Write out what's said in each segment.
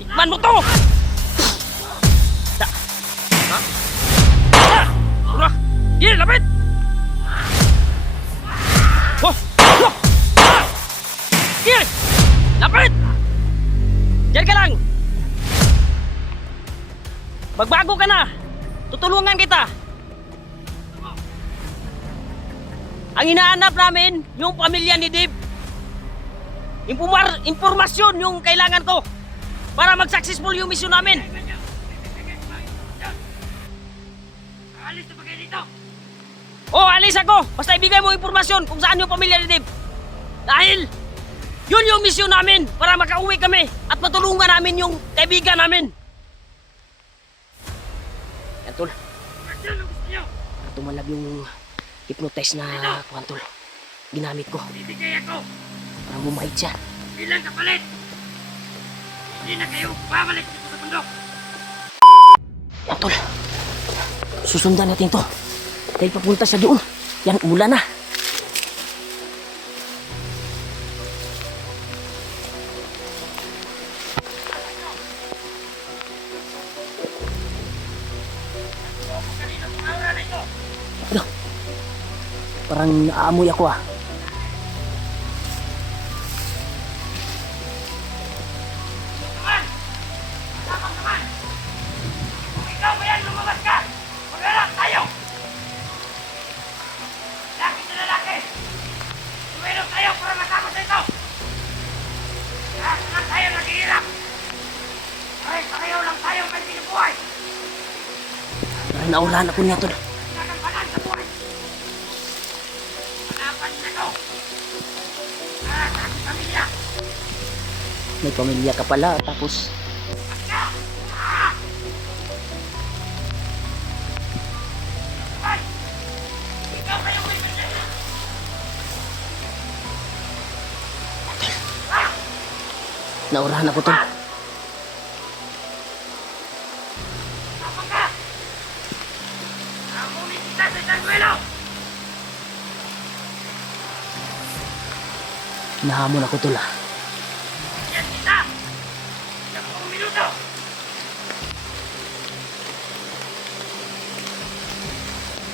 Tikman mo to! Ha? Ura! Sige, lapit! Oh! Oh! Sige! Lapit! Diyan ka lang! Magbago ka na! Tutulungan kita! Ang hinahanap namin, yung pamilya ni Dave. Impormasyon yung kailangan ko para mag-successful yung mission namin. Alis na ba kayo dito? Oh, alis ako! Basta ibigay mo impormasyon kung saan yung pamilya ni Dave. Dahil, yun yung mission namin para makauwi kami at matulungan namin yung kaibigan namin. Yan, tol. Ano gusto nyo? Tumalab yung hypnotize na kuhan, tol. Ginamit ko Bibigay ako para bumait siya. bilang kapalit. Hindi na kayo babalik dito sa bundok. Yan, tol. Susundan natin to. Dahil papunta siya doon. Yan, ulan na. Ano? Parang naaamoy ako ah. Naman! Matapang naman! Kung ikaw ba yan lumabas ka, mag-alak tayo! Laki na lalaki! Tuwero tayo para matapos sa ito! Lahat na lang tayo naghihirap! Pareho lang tayo may binubuhay! Parang naulan ako niya, tol. Nagagampanan sa buhay! Malapan na to! Para sa aking pamilya! May pamilya ka pala, tapos Ay! Ikaw kayo may pamilya! naurahan ako, tol. Tapang ka! Namunin kita sa isang duelo! Nahamon ako, tol ah. Yan kita! 10 minuto!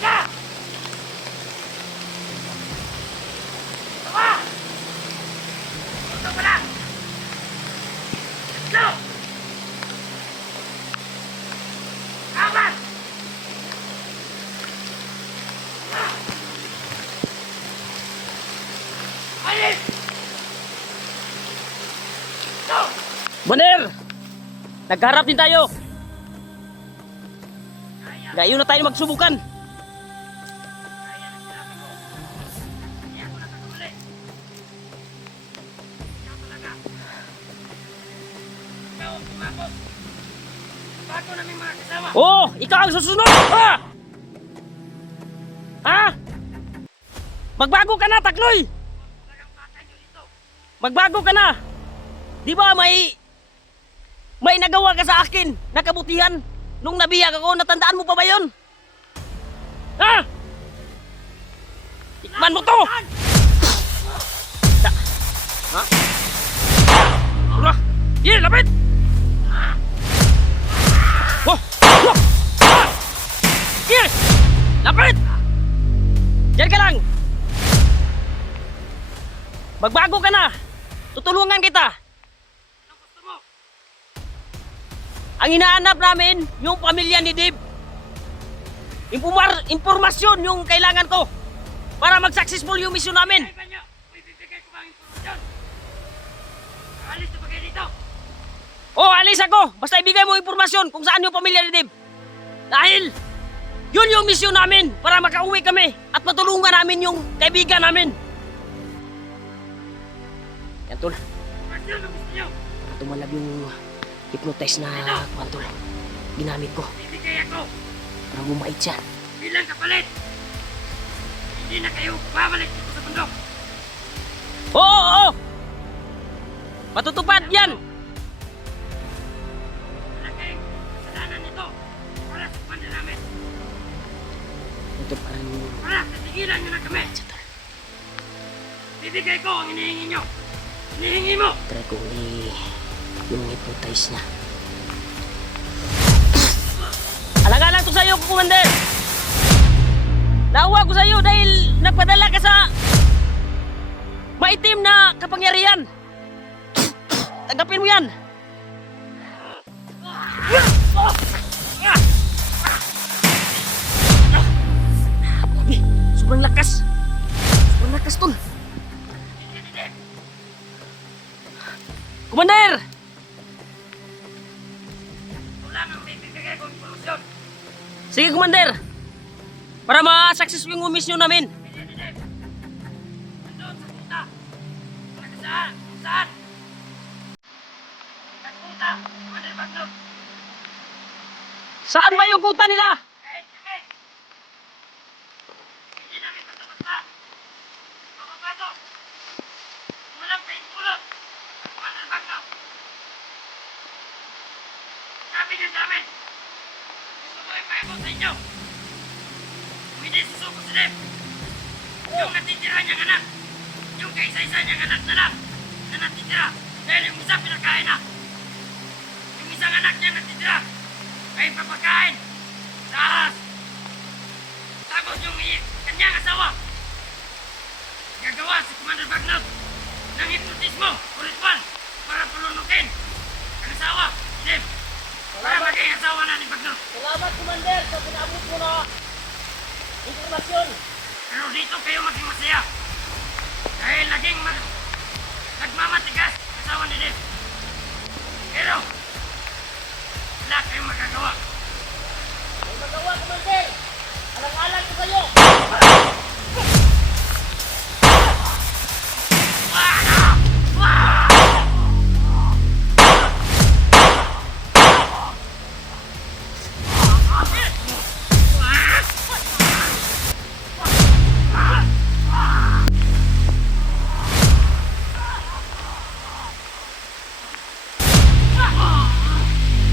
Ya! Tawa! Ito pala! Let's go! Kaban! Alis! Go! Boner! Nagharap din tayo. Ngayon na tayo magsubukan. Kaya na sinabi ko. Hindi ako nakakuli. Ikaw talaga. Ikaw ang tumakot. Bago naming mga kasama. Oh, ikaw ang susunod! Ha? Ha? Magbago ka na, Takloy! Talagang patay nyo dito. Magbago ka na! Di ba may nagawa ka sa akin na kabutihan nung nabihag ako? Natandaan mo pa ba yun? Ha? Tikman mo to! Ha? Ura! Sige, lapit! Oh! Oh! Ah! Sige! Lapit! Diyan ka lang! Magbago ka na! Tutulungan kita! Anong gusto mo? Ang hinahanap namin, yung pamilya ni Dave. Impormasyon yung kailangan ko para mag-successful yung mission namin. Kaiba nyo. May bibigay ko bang informasyon? Alis na ba kayo dito? Oh, alis ako! Basta ibigay mo impormasyon kung saan yung pamilya ni Dave. Dahil, yun yung mission namin para makauwi kami at matulungan namin yung kaibigan namin. Yan, tol. Informasyon ang gusto nyo. Tumalab yung hypnotize na kuhan, tol. Ginamit ko Bibigay ako para bumait siya. bilang kapalit. Hindi na kayo babalik dito sa bundok. Oo, oo, oo! Matutupad yan! Malaking kasalanan nito para sa pamilya namin. Ito parang... Para sa tigilan nyo na kami. Bibigay ko ang hinihingi nyo. Hinihingi mo. Try kong yung hypnotize niya. Alang-alang to sa'yo, Commander! Naawa ko sa'yo dahil nagpadala ka sa maitim na kapangyarihan. Tanggapin mo yan! Sobrang lakas! Sobrang lakas, tol! Commander! Wala nang bibigay kong solusyon. Sige, Commander! Para ma-success yung mission namin. Nandun sa puta. Saan? Saan? Sa puta. Commander Bagnot. Saan ba yung kuta nila? Sige. Hindi namin basta-basta. Mapapasok. Walang paintulot. Commander Bagnot. Sabi niyo sa amin. Gusto ko ipaikot sa inyo. Hindi susuko si Deb. Yung natitira niyang anak. Yung kaisa-isa niyang anak na lang. Na natitira. Dahil yung isa pinakain na. Yung isang anak niya natitira. Ay papakain. Sa ahas. Tapos yung kanyang asawa. Gagawa si Commander Bagnot ng hipnotismo o ritual para pulunukin ang asawa ni Deb. Para maging asawa na ni Bagnot. Salamat, Commander, sa pinabot mo na informasyon. Pero dito kayo maging masaya. Dahil nagmamatigas ang asawa ni Deb. Pero, wala kayong magagawa. May magawa, Commander. Alang-alang ko sa'yo.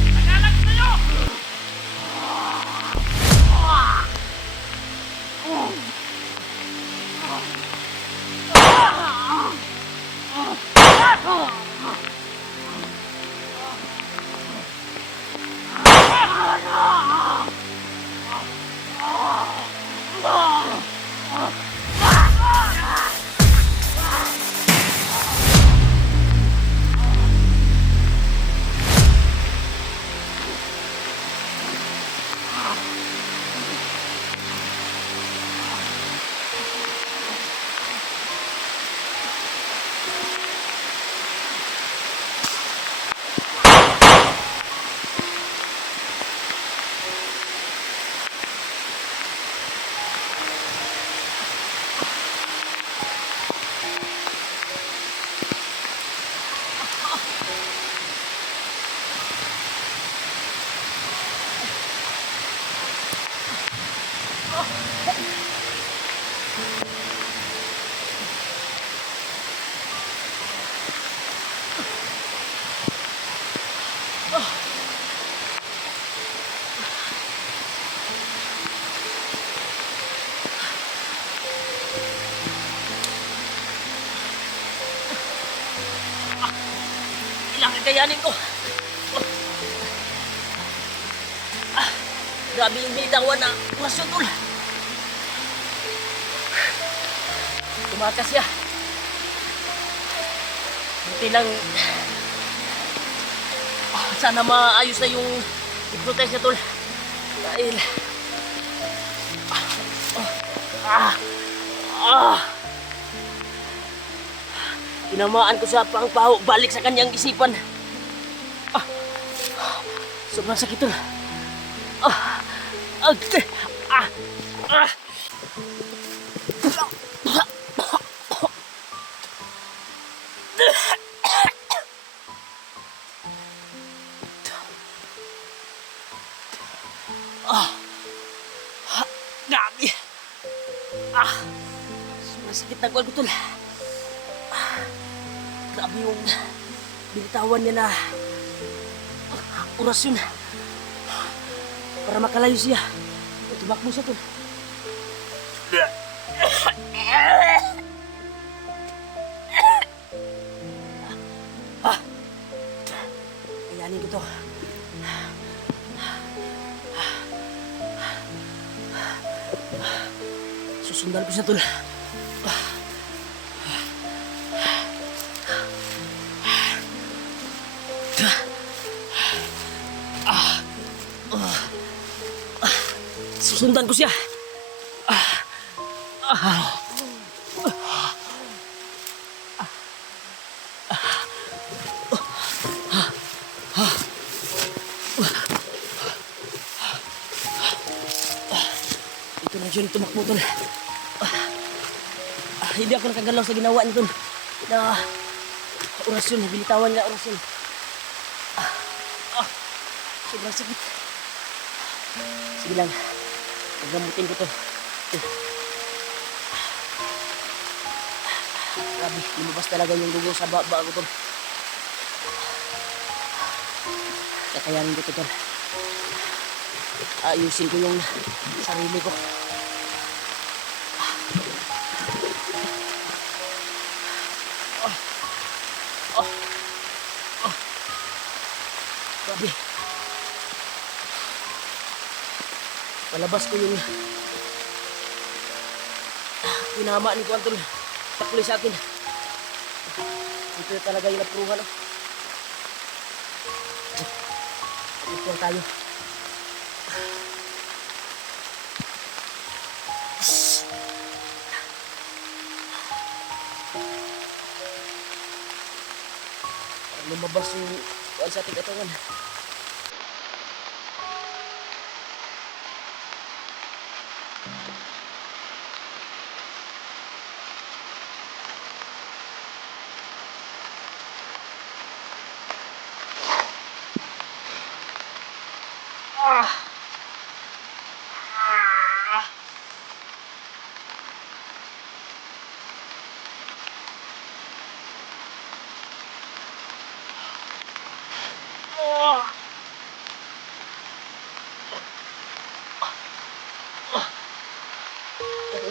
Nagalag sa'yo! Ilang kakayanin ko. Grabe yung binitawan na masyon, tol. Tumakas siya. Buti lang. Sana maayos na yung hypnotize niya, tol. Dahil... Tinamaan ko sa pangpaho, balik sa kanyang isipan. Sobrang sakit, tol. Grabe. Sobrang sakit na kuwan ko, tol. Grabe yung binitawan niya na orasyon para makalayo siya. Tumakbo siya, tol. Kakayanin ko to. Susundan ko siya, tol. Susundan ko siya. Ito na siya tumakbo, tol. Hindi ako nakagalaw sa ginawa ni tol. Na orasyon, bilitawan niya orasyon. Sobrang sakit. Sige lang. Pagamutin ko to. Grabe, lumabas talaga yung dugo sa baba ko to. Kakayanin ko to. Ayusin ko yung sarili ko. Grabe. Palabas ko yung tinama ni Kuantol. Takuli sa akin. Ito talaga yung napruhan. Ito tayo. Lumabas yung kuwan sa ating katawan.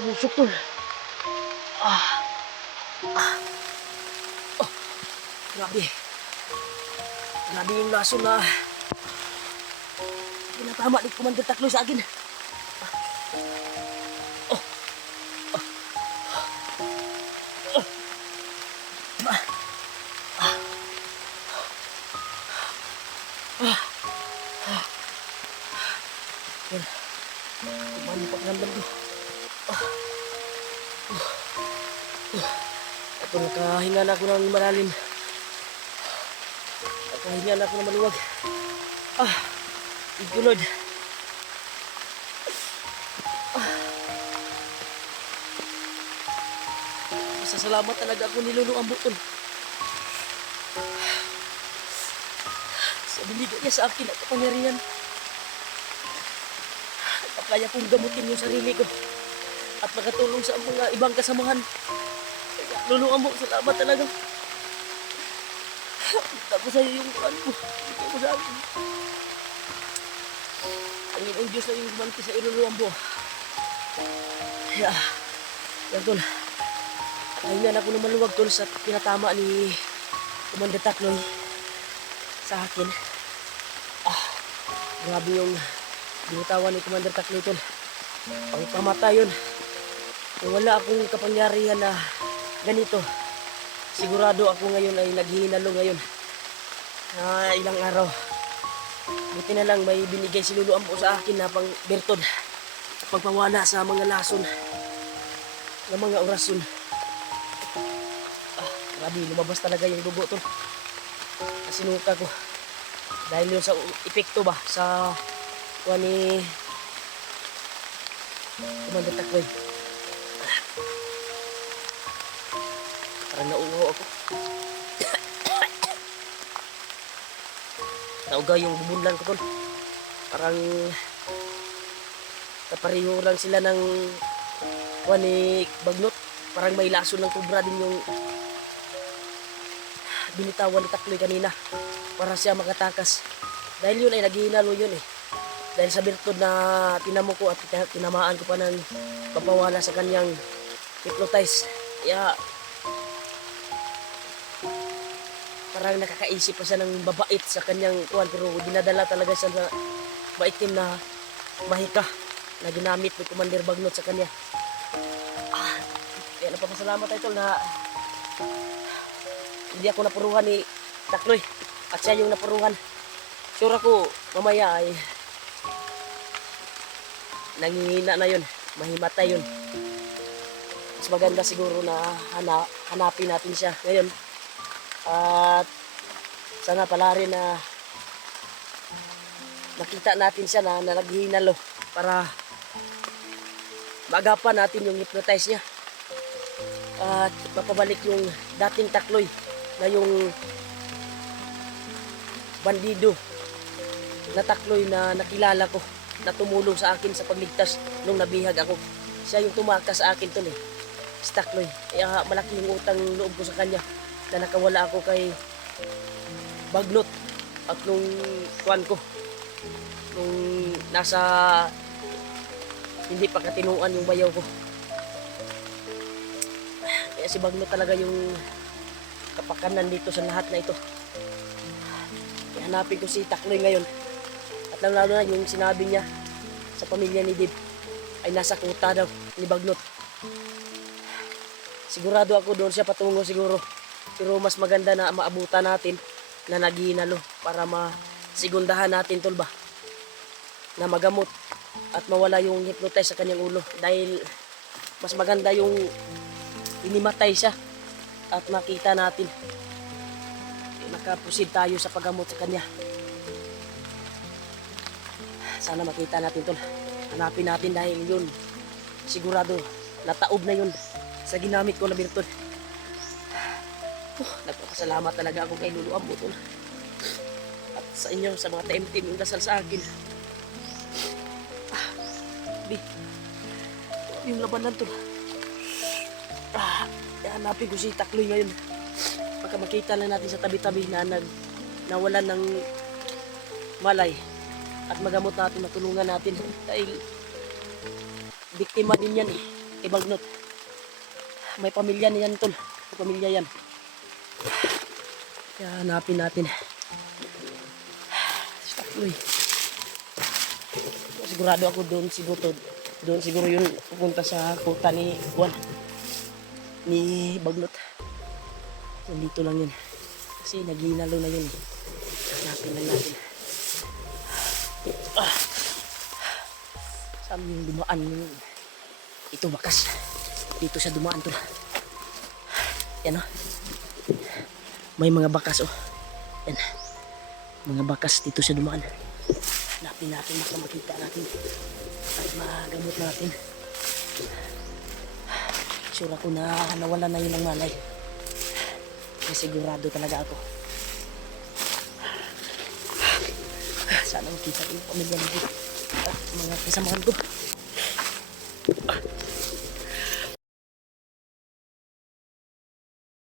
Umusok to. Grabe. Grabe yung laso na pinatama ni Commander Takloy sa akin. Kumano pa ramdam ko. Ito, nakahinga na ako ng malalim. Nakahinga na ako ng maluwag. Thank you, Lord. Masasalamat talaga ako ni Lolo Ambutol. Sa binigay niya sa akin at kapangyarihan. Kaya kong gamutin yung sarili ko at makatulong sa mga ibang kasamahan. Kaya Lolo Ambo, salamat talaga. Kita ko sa iyo yung kuhan ko. Bigay mo sa akin. Panginoong Diyos na yung gumanti sa iyo, Lolo Ambo. Kaya, tol, kahingan ako ng maluwag, tol, sa pinatama ni Commander Takloy sa akin. Grabe yung binitawan ni Commander Takloy, tol. Ang pamatay yun. Kung wala akong kapangyarihan na ganito, sigurado ako ngayon ay naghihinalo ngayon. Ilang araw. Buti na lang may binigay si Lolo Ambo sa akin na pang bertod. Pagpawala sa mga lason ng mga orasyon. Grabe, lumabas talaga yung dugo, tol. Nasinuka ko. Dahil yun sa epekto ba sa kuha ni Commander Takloy. Parang nauuhaw ako. Nauga yung bubunlan ko, tol. Parang kapariho lang sila ng kuha ni Bagnot. Parang may laso ng kubra din yung binitawan ni Takloy kanina para siya makatakas. Dahil yun ay naghihinalo yun eh. Dahil sa bertod na tinamo ko at tinamaan ko pa ng papawala sa kanyang hypnotize. Kaya parang nakakaisip pa siya ng babait sa kanyang kuwan, pero dinadala talaga siya sa maitim na mahika na ginamit ni Commander Bagnot sa kanya. Kaya napapasalamat tayo na hindi ako napuruhan ni Takloy at siya yung napuruhan. Sure ako mamaya ay nangihina na yun, mahimatay yun. Mas maganda siguro na hanapin natin siya ngayon. At sana pala rin na makita natin siya na naghihinalo para maagapan natin yung hypnotize niya. At mapabalik yung dating Takloy na yung bandido na Takloy na nakilala ko, na tumulong sa akin sa pagligtas nung nabihag ako. Siya yung tumakas sa akin tol eh, si Takloy. Kaya malaki yung utang loob ko sa kanya na nakawala ako kay Bagnot at nung kuwan ko, nung nasa hindi pa katinuan yung bayaw ko. Kaya si Bagnot talaga yung kapakanan dito sa lahat na ito. Kaya hanapin ko si Takloy ngayon. At lalo na yung sinabi niya sa pamilya ni Dib ay nasa kuta daw ni Bagnot. Sigurado ako doon siya patungo siguro. Pero mas maganda na maabutan natin na naghihinalo para masigundahan natin tol ba na magamot at mawala yung hypnotize sa kanyang ulo. Dahil mas maganda yung inimatay siya at makita natin. Nakaproceed tayo sa paggamot sa kanya. Sana makita natin tol. Hanapin natin dahil yun sigurado nataob na yun sa ginamit ko na birtod. Nagpapasalamat talaga ako kay Lulu Ambo tol. At sa inyo, sa mga team-team yung dasal sa akin. Yung labanan tol. Hanapin ko si Takloy ngayon. Baka makita lang natin sa tabi-tabi na nawalan ng malay. At magamot natin, matulungan natin. Dahil biktima din yan eh, kay Bagnot. May pamilya niyan tol. May pamilya yan. Kaya hanapin natin. Takloy. Sigurado ako doon siguro. Doon siguro yun pupunta sa kuta ni Juan. Ni Bagnot. Nandito lang yun. Kasi naghinalo na yun eh. Hanapin lang natin. Saan yung dumaan yun? Ito bakas. Dito siya dumaan tol. Yan o. May mga bakas oh. Yan. Mga bakas dito siya dumaan. Hanapin natin, baka makita natin. At magamot natin. Sure ako na nawala na yun ng malay. Kaya sigurado talaga ako. Sana makita ko yung pamilya nito at mga kasamahan ko.